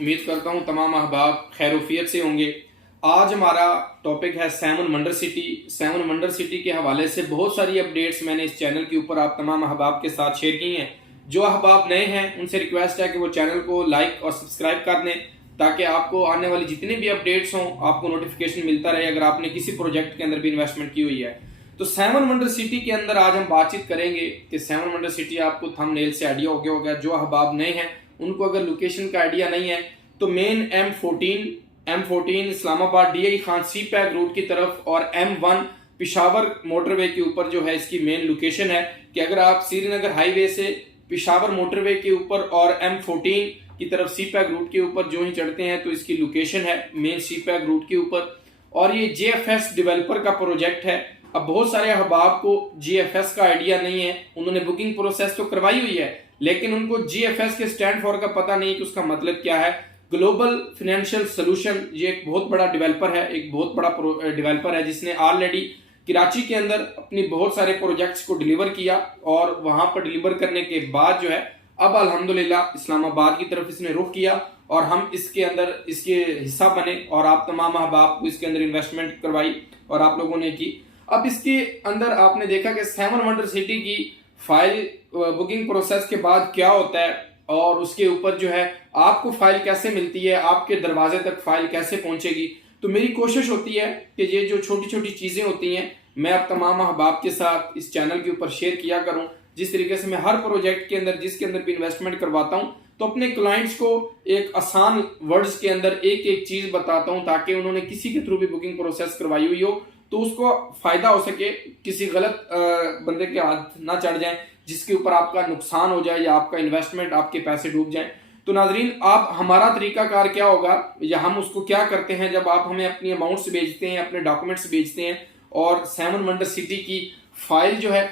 उम्मीद करता हूँ तमाम अहबाब खैरुफियत से होंगे। आज हमारा टॉपिक है seven wonder city. Seven wonder city के हवाले से बहुत सारी अपडेट्स मैंने इस चैनल के ऊपर आप तमाम अहबाब के साथ शेयर की हैं। जो अहबाब नए हैं उनसे रिक्वेस्ट है कि वो चैनल को लाइक और सब्सक्राइब कर दें ताकि आपको आने वाली जितनी भी अपडेट्स हों आपको नोटिफिकेशन मिलता रहे अगर आपने किसी प्रोजेक्ट के अंदर भी इन्वेस्टमेंट की हुई है। तो सेवन वंडर सिटी के अंदर आज हम बातचीत करेंगे कि सेवन वंडर सिटी आपको थंबनेल से आइडिया हो गया होगा। जो अहबाब नए हैं उनको अगर लोकेशन का आइडिया नहीं है तो main M14 Islamabad DI Khan CPEC route की तरफ और M1 पिशावर मोटरवे के ऊपर जो है इसकी मेन लोकेशन है कि अगर आप श्रीनगर हाईवे से पिशावर मोटरवे के ऊपर और M14 की तरफ सी पैक रूट के ऊपर जो ही चढ़ते हैं तो इसकी लोकेशन है मेन सी पैक रूट के ऊपर। और ये JFS डेवलपर का प्रोजेक्ट है। अब बहुत सारे अहबाब को JFS का आइडिया नहीं है, उन्होंने बुकिंग प्रोसेस तो करवाई हुई है लेकिन उनको JFS के स्टैंड फॉर का पता नहीं कि उसका मतलब क्या है। ग्लोबल फाइनेंशियल सॉल्यूशन ये एक बहुत बड़ा डेवलपर है, एक बहुत बड़ा डेवलपर है जिसने ऑलरेडी कराची के अंदर अपनी बहुत सारे प्रोजेक्ट्स को डिलीवर किया और वहां पर डिलीवर करने के बाद जो है अब अल्हम्दुलिल्लाह इस्लामाबाद की तरफ इसने रुख किया और हम इसके अंदर इसके हिस्सा बने और आप तमाम अहबाब को इसके अंदर इन्वेस्टमेंट करवाई और आप लोगों ने की। अब इसके अंदर आपने देखा कि सेवन वंडर सिटी की फाइल बुकिंग प्रोसेस के बाद क्या होता है और उसके ऊपर जो है आपको फाइल कैसे मिलती है, आपके दरवाजे तक फाइल कैसे पहुंचेगी। तो मेरी कोशिश होती है कि ये जो छोटी छोटी चीजें होती हैं मैं अब तमाम अहबाब के साथ इस चैनल के ऊपर शेयर किया करूं। जिस तरीके से मैं हर प्रोजेक्ट के अंदर जिसके अंदर भी इन्वेस्टमेंट करवाता हूं तो अपने क्लाइंट्स को एक आसान वर्ड्स के अंदर एक एक चीज बताता हूं ताकि उन्होंने किसी के थ्रू भी बुकिंग प्रोसेस करवाई हुई हो तो उसको फायदा हो सके, किसी गलत बंदे के हाथ ना चढ़ जाए जिसके ऊपर आपका नुकसान हो जाए या आपका इन्वेस्टमेंट आपके पैसे डूब जाए। तो नाजरीन आप हमारा तरीकाकार क्या होगा या हम उसको क्या करते हैं जब आप हमें अपनी अमाउंट्स भेजते हैं, अपने डॉक्यूमेंट्स भेजते हैं और सेवन वंडर सिटी की फाइल जो है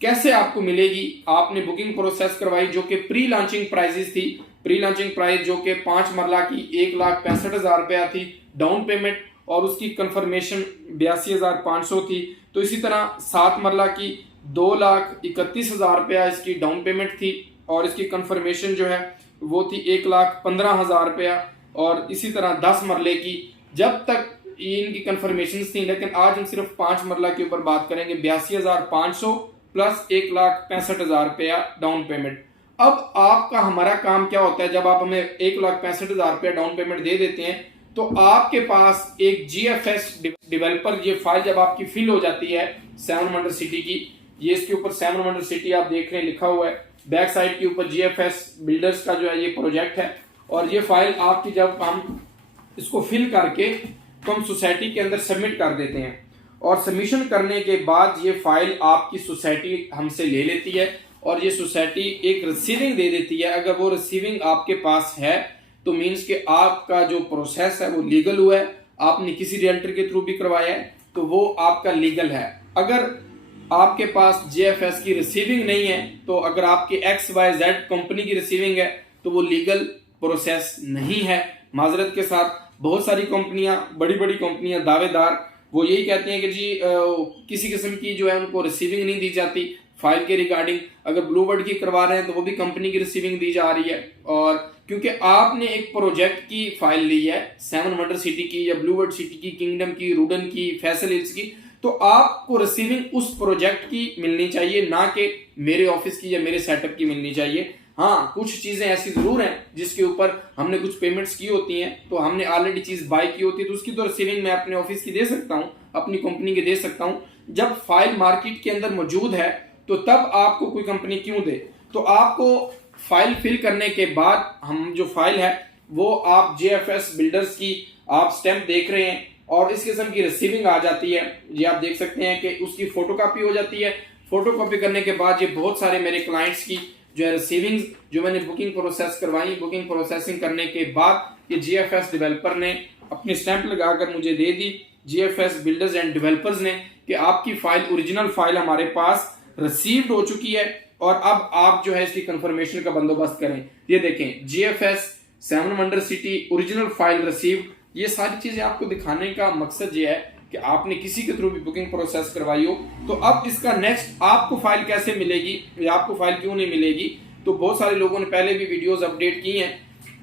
कैसे आपको मिलेगी। आपने बुकिंग प्रोसेस करवाई जो कि प्री लॉन्चिंग प्राइजेस थी, प्री लॉन्चिंग प्राइस जो कि 5 मरला की 1,65,000 रुपया थी डाउन पेमेंट और उसकी कंफर्मेशन 82,500 थी। तो इसी तरह 7 मरला की 2,31,000 रुपया इसकी डाउन पेमेंट थी और इसकी कंफर्मेशन जो है वो थी 1,15,000 रुपया। और इसी तरह 10 मरले की जब तक इनकी कंफर्मेशन थी, लेकिन आज हम सिर्फ 5 मरला के ऊपर बात करेंगे 82,500 प्लस 1,65,000 रुपया डाउन पेमेंट। अब आपका हमारा काम क्या होता है जब आप हमें 1,65,000 रुपया डाउन पेमेंट दे देते हैं तो आपके पास एक JFS डेवलपर ये फाइल जब आपकी फिल हो जाती है सेवन वंडर सिटी की, ये इसके ऊपर सेवन वंडर सिटी आप देख रहे हैं लिखा हुआ है, बैक साइड के ऊपर JFS बिल्डर्स का जो है ये प्रोजेक्ट है और ये फाइल आपकी जब हम इसको फिल करके तो हम सोसाइटी के अंदर सबमिट कर देते हैं और सबमिशन करने के बाद ये फाइल आपकी सोसाइटी हमसे ले लेती है और ये सोसाइटी एक रिसीविंग दे देती है। अगर वो रिसीविंग आपके पास है तो मीन्स कि आपका जो प्रोसेस है वो लीगल हुआ है, आपने किसी रियल्टर के थ्रू भी करवाया है तो वो आपका लीगल है। अगर आपके पास JFS की रिसीविंग नहीं है तो अगर आपकी XYZ कंपनी की रिसीविंग है तो वो लीगल प्रोसेस नहीं है। माजरत के साथ बहुत सारी कंपनियां, बड़ी बड़ी कंपनियां दावेदार वो यही कहते हैं कि जी किसी किस्म की जो है उनको रिसीविंग नहीं दी जाती फाइल के रिगार्डिंग। अगर ब्लूबर्ड की करवा रहे हैं तो वो भी कंपनी की रिसीविंग दी जा रही है और क्योंकि आपने एक प्रोजेक्ट की फाइल ली है सेवन वंडर सिटी की या ब्लूबर्ड सिटी की, किंगडम की, रूडन की, फैसल हिल्स की, तो आपको रिसीविंग उस प्रोजेक्ट की मिलनी चाहिए ना कि मेरे ऑफिस की या मेरे सेटअप की मिलनी चाहिए। हाँ, कुछ चीजें ऐसी जरूर हैं जिसके ऊपर हमने कुछ पेमेंट्स की होती हैं तो हमने ऑलरेडी चीज बाय की होती है तो उसकी तो रिसीविंग मैं अपने ऑफिस की दे सकता हूँ, अपनी कंपनी की दे सकता हूँ। जब फाइल मार्केट के अंदर मौजूद है तो तब आपको कोई कंपनी क्यों दे। तो आपको फाइल फिल करने के बाद हम जो फाइल है वो आप JFS बिल्डर्स की आप स्टैंप देख रहे हैं और इस किस्म की रिसीविंग आ जाती है। ये आप देख सकते हैं कि उसकी फोटोकॉपी हो जाती है। फोटोकॉपी करने के बाद ये बहुत सारे मेरे क्लाइंट्स की जो है रिसीविंग जो मैंने बुकिंग प्रोसेस करवाई, बुकिंग प्रोसेसिंग करने के बाद ये JFS डेवलपर ने अपनी स्टैंप लगाकर मुझे दे दी, JFS बिल्डर्स एंड डेवलपर्स ने, कि आपकी फाइल ओरिजिनल फाइल हमारे पास रिसीव्ड हो चुकी है और अब आप जो है इसकी कंफर्मेशन का बंदोबस्त करें। ये देखें JFS seven wonder city original file received. ये सारी चीजें आपको दिखाने का मकसद ये है कि आपने किसी के थ्रू भी बुकिंग प्रोसेस करवाई हो तो अब इसका नेक्स्ट आपको फाइल कैसे मिलेगी या आपको फाइल क्यों नहीं मिलेगी। तो बहुत सारे लोगों ने पहले भी वीडियोस अपडेट की हैं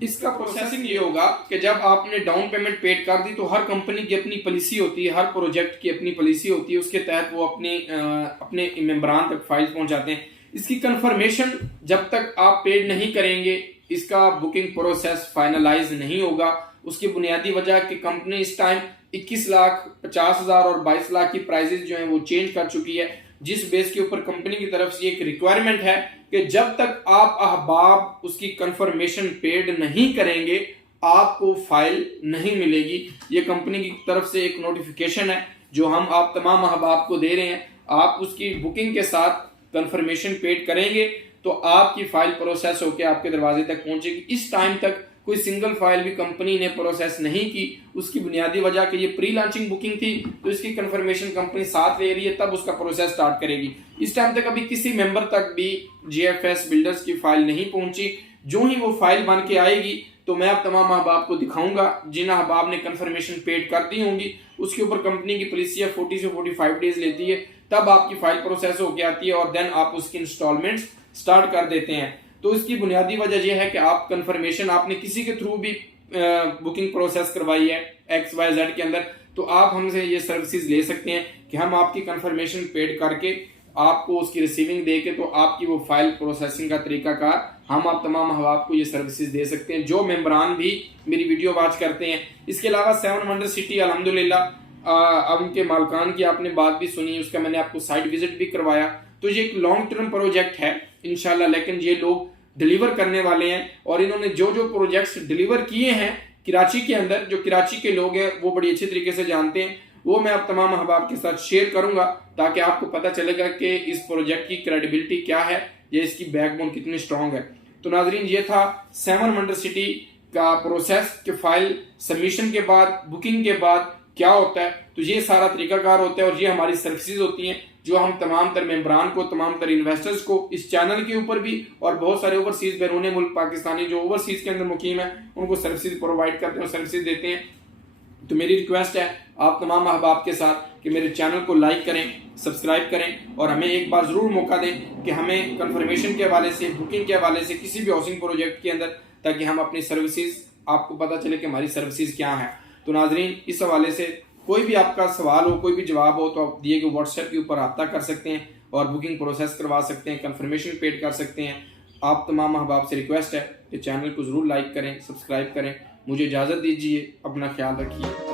इसका प्रोसेसिंग ये होगा कि जब आपने डाउन पेमेंट पेड कर दी तो हर कंपनी की अपनी पॉलिसी होती है, हर प्रोजेक्ट की अपनी पॉलिसी होती है, उसके तहत वो अपने मेंबरान तक फाइल पहुंचाते हैं। इसकी कंफर्मेशन जब तक आप पेड नहीं करेंगे इसका बुकिंग प्रोसेस फाइनलाइज नहीं होगा। उसकी बुनियादी वजह कि कंपनी इस टाइम 21,50,000 और 22 लाख की प्राइजेस जो है वो चेंज कर चुकी है, जिस बेस के ऊपर कंपनी की तरफ से एक रिक्वायरमेंट है कि जब तक आप अहबाब उसकी कंफर्मेशन पेड नहीं करेंगे आपको फाइल नहीं मिलेगी। ये कंपनी की तरफ से एक नोटिफिकेशन है जो हम आप तमाम अहबाब को दे रहे हैं। आप उसकी बुकिंग के साथ कंफर्मेशन पेड करेंगे तो आपकी फाइल प्रोसेस होकर आपके दरवाजे तक पहुंचेगी। इस टाइम तक कोई सिंगल फाइल भी कंपनी ने प्रोसेस नहीं की। उसकी बुनियादी वजह कि ये प्री लॉन्चिंग बुकिंग थी तो इसकी कंफर्मेशन कंपनी साथ ले रही है, तब उसका प्रोसेस स्टार्ट करेगी। इस टाइम तक अभी किसी मेंबर तक भी जीएफएस बिल्डर्स की फाइल नहीं पहुंची। जो ही वो फाइल बन के आएगी तो मैं आप तमाम अहबाब को दिखाऊंगा। जिन अहबाब ने कंफर्मेशन पेड कर दी होंगी उसके ऊपर कंपनी की पॉलिसी 40 से 45 डेज लेती है, तब आपकी फाइल प्रोसेस होके आती है और देन आप उसकी इंस्टॉलमेंट स्टार्ट कर देते हैं। तो इसकी बुनियादी वजह यह है कि आप कंफर्मेशन आपने किसी के थ्रू भी बुकिंग प्रोसेस करवाई है XYZ के अंदर तो आप हमसे ये सर्विसेज ले सकते हैं कि हम आपकी कंफर्मेशन पेड करके आपको उसकी रिसीविंग दे के तो आपकी वो फाइल प्रोसेसिंग का तरीकाकार हम आप तमाम अहबाब को ये सर्विसेज दे सकते हैं जो मेंबरान भी मेरी वीडियो वॉच करते हैं। इसके अलावा 7 वंडर सिटी अल्हम्दुलिल्लाह अब उनके मालकान की आपने बात भी सुनी, उसका मैंने आपको साइट विजिट भी करवाया। तो ये एक लॉन्ग टर्म प्रोजेक्ट है इंशाल्लाह, लेकिन ये लोग डिलीवर करने वाले हैं और इन्होंने जो जो प्रोजेक्ट्स डिलीवर किए हैं कराची के अंदर, जो कराची के लोग हैं वो बड़ी अच्छी तरीके से जानते हैं, वो मैं आप तमाम अहबाब के साथ शेयर करूंगा ताकि आपको पता चलेगा कि इस प्रोजेक्ट की क्रेडिबिलिटी क्या है या इसकी बैकबोन कितनी स्ट्रांग है। तो नाजरीन ये था 7 वंडर सिटी का प्रोसेस कि फाइल सबमिशन के बाद बुकिंग के बाद क्या होता है। तो ये सारा तरीकाकार होता है और ये हमारी सर्विसेज होती हैं जो हम तमाम तर मेंबरान को, तमाम तर इन्वेस्टर्स को इस चैनल के ऊपर भी और बहुत सारे ओवरसीज बैरून मुल्क पाकिस्तानी जो ओवरसीज के अंदर मुकीम है उनको सर्विसेज प्रोवाइड करते हैं, सर्विसेज देते हैं। तो मेरी रिक्वेस्ट है आप तमाम अहबाब के साथ कि मेरे चैनल को लाइक करें, सब्सक्राइब करें और हमें एक बार ज़रूर मौका दें कि हमें कंफर्मेशन के हवाले से, बुकिंग के हवाले से, किसी भी हाउसिंग प्रोजेक्ट के अंदर, ताकि हम अपनी सर्विसेज आपको पता चले कि हमारी सर्विसेज क्या हैं। तो नाजरीन इस हवाले से कोई भी आपका सवाल हो, कोई भी जवाब हो तो आप दिए गए व्हाट्सएप के ऊपर रब्ता कर सकते हैं और बुकिंग प्रोसेस करवा सकते हैं, कंफर्मेशन पेड कर सकते हैं। आप तमाम अहबाब से रिक्वेस्ट है कि चैनल को ज़रूर लाइक करें, सब्सक्राइब करें। मुझे इजाज़त दीजिए, अपना ख्याल रखिए।